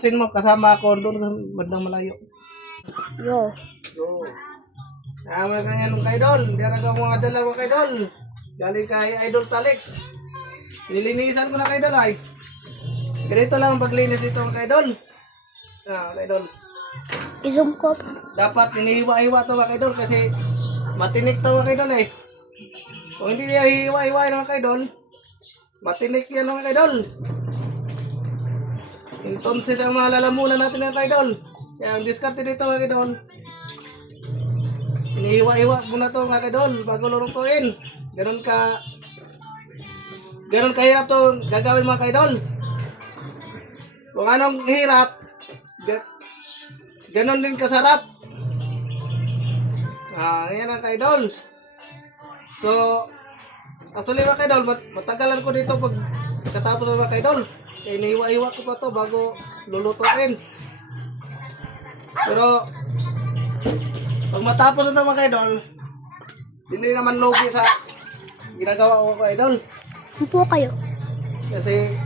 Sin mo kasama ako doon sa bandang malayo. Yo. So, mga ganyan ng kaidol. Diyan ako mga dalawa kaidol. Galing kay Idol Talix. Nilinisan ko na kaidol ay. Ganito lang ang paglinis dito mga kaidol. Kaidol. I-zoom ko. Dapat inihiwa-hiwa ito mga kaidol kasi matinik ito mga kaidol eh. Kung hindi niya hiwa-hiwa mga kaidol, matinik yan mga kaidol. Entonces ang mga lalamunan natin mga kaidol. Kaya ang diskarte dito mga kaidol, inihiwa-hiwa muna ito mga kaidol bago lulutuin. Ganon kahirap to gagawin mga kaidol. Kung anong hirap, ganon din kasarap. Yan ang kaidol. So, actually mga kaidol, matagalan ko dito pag katapos ng mga kaidol. Kaya inihiwa-hiwa ko pa to bago lulutuin. Pero, pag matapos na ito mga kaidol, hindi naman lugi sa ginagawa ko kaidol. Upo kayo. Kasi,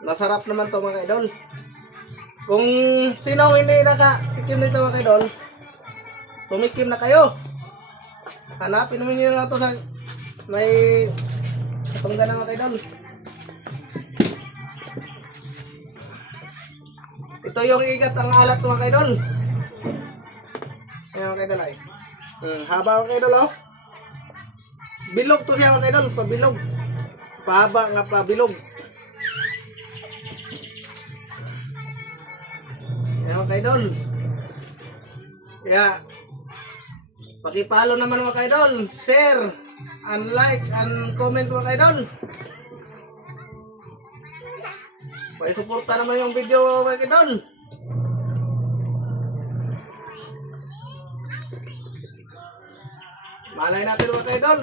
masarap naman to mga kaidol. Kung sino hindi nakatikim nito mga kaidol, tumikim na kayo. Hanapin naman nyo lang ito sa may katunggan ng mga kaidol. Ito yung igat ang alat mga kaidol. Ayan mga kaidol ay. Haba mga kaidol oh. Bilog to siya mga kaidol, pabilog. Pahaba nga pabilog. Ayan mga kaidol. Kaya pakipalo naman mga kaidol, share, and like, and comment mga kaidol. Pakisuporta naman yung video mga kaidol. Malay natin mga kaidol.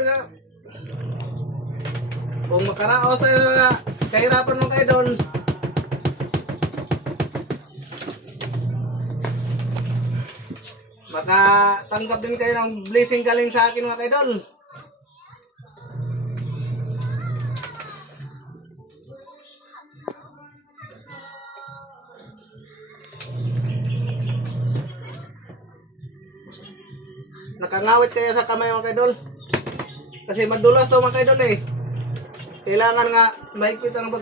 Kung makaraos tayo sa kahirapan mga kaidol, makatanggap din kayo ng blessing galing sa akin mga kaidol. Nakangawit kayo sa kamay mga kaidol. Kasi madulas to mga kaidol eh. Kailangan nga maigpit ang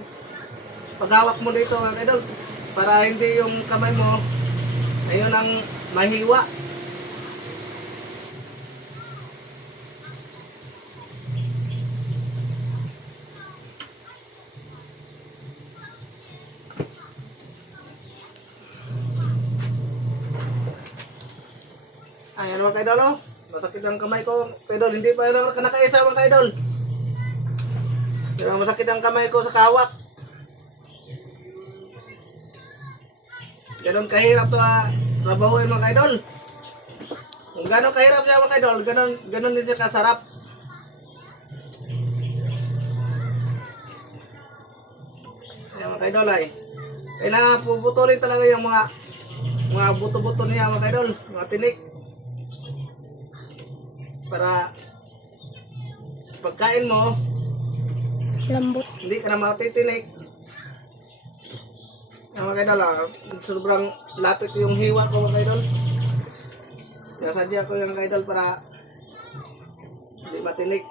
paghawak mo dito mga kaidol. Para hindi yung kamay mo ayun ang mahiwa. Ayan mga kaidol oh. Masakit ang kamay ko. Kaidol, hindi pa nakaisa mga kaidol. Pero masakit ang kamay ko sa kahawak. Ganon kahirap to trabahuin mga kaidol. Kung ganon kahirap siya mga kaidol, ganon din siya kasarap. Ayan mga kaidol ay. Kailangan puputulin talaga yung mga buto-buto niya mga kaidol. Mga tinik. Para pagkain mo Lambot. hindi ka na matitinik. Mga kaidol sobrang lapit yung hiwa ko mga kaidol. Nasadya ko yung kaidol para hindi matinik.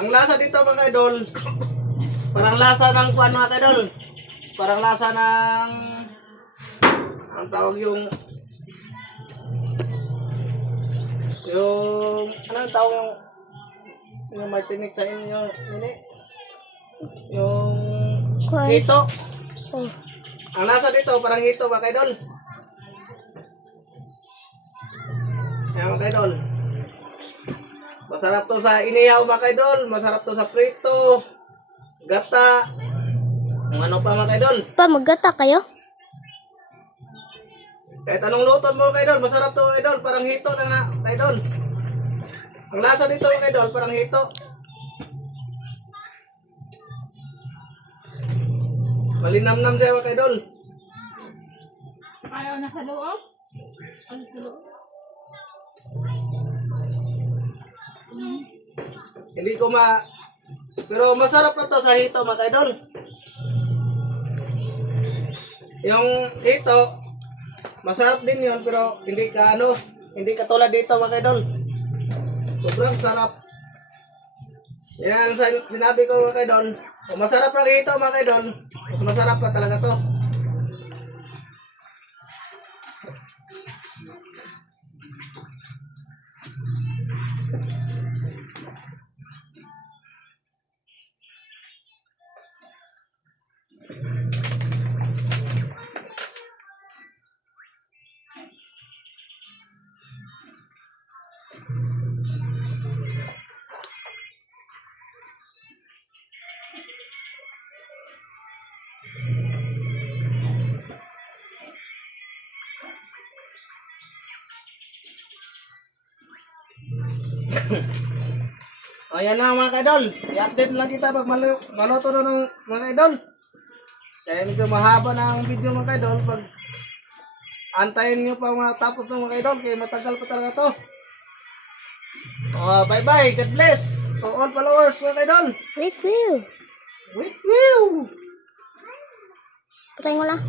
Ang lasa dito mga kaidol, parang lasa ng kuan mga kaidol. Parang lasa ng ang tawag yung anong tawag yung may tinik sa inyo ini yung hito. Oh. Ang lasa dito parang hito mga kaidol. Ayan mga kaidol. Masarap to sa inihaw mga kaidol. Masarap to sa prito, gata, ano pa mga kaidol. Pa, maggata kayo? Kahit anong luto mo kaidol, masarap to kaidol, parang hito na nga kaidol. Ang lasa dito kaidol, parang hito. Malinamnam siya mga kaidol. Ayaw na sa loob? Ano sa loob? Hindi ko pero masarap na to sa hito mga kaidol. Yung hito, masarap din yun pero hindi katulad dito mga kaidol. Sobrang sarap. Yan ang sinabi ko mga kaidol. Kung masarap lang hito mga kaidol, mas masarap pa talaga to. Ayan na mga kaidol. I-update lang kita pag maluto na ng mga kaidol. Kaya medyo mahaba na ang video mga kaidol. Pag antayin nyo pa matapos ng mga kaidol. Kaya matagal pa talaga to. Bye bye. God bless to all followers mga kaidol. Wait, will. Wait, will. Patayin ko lang.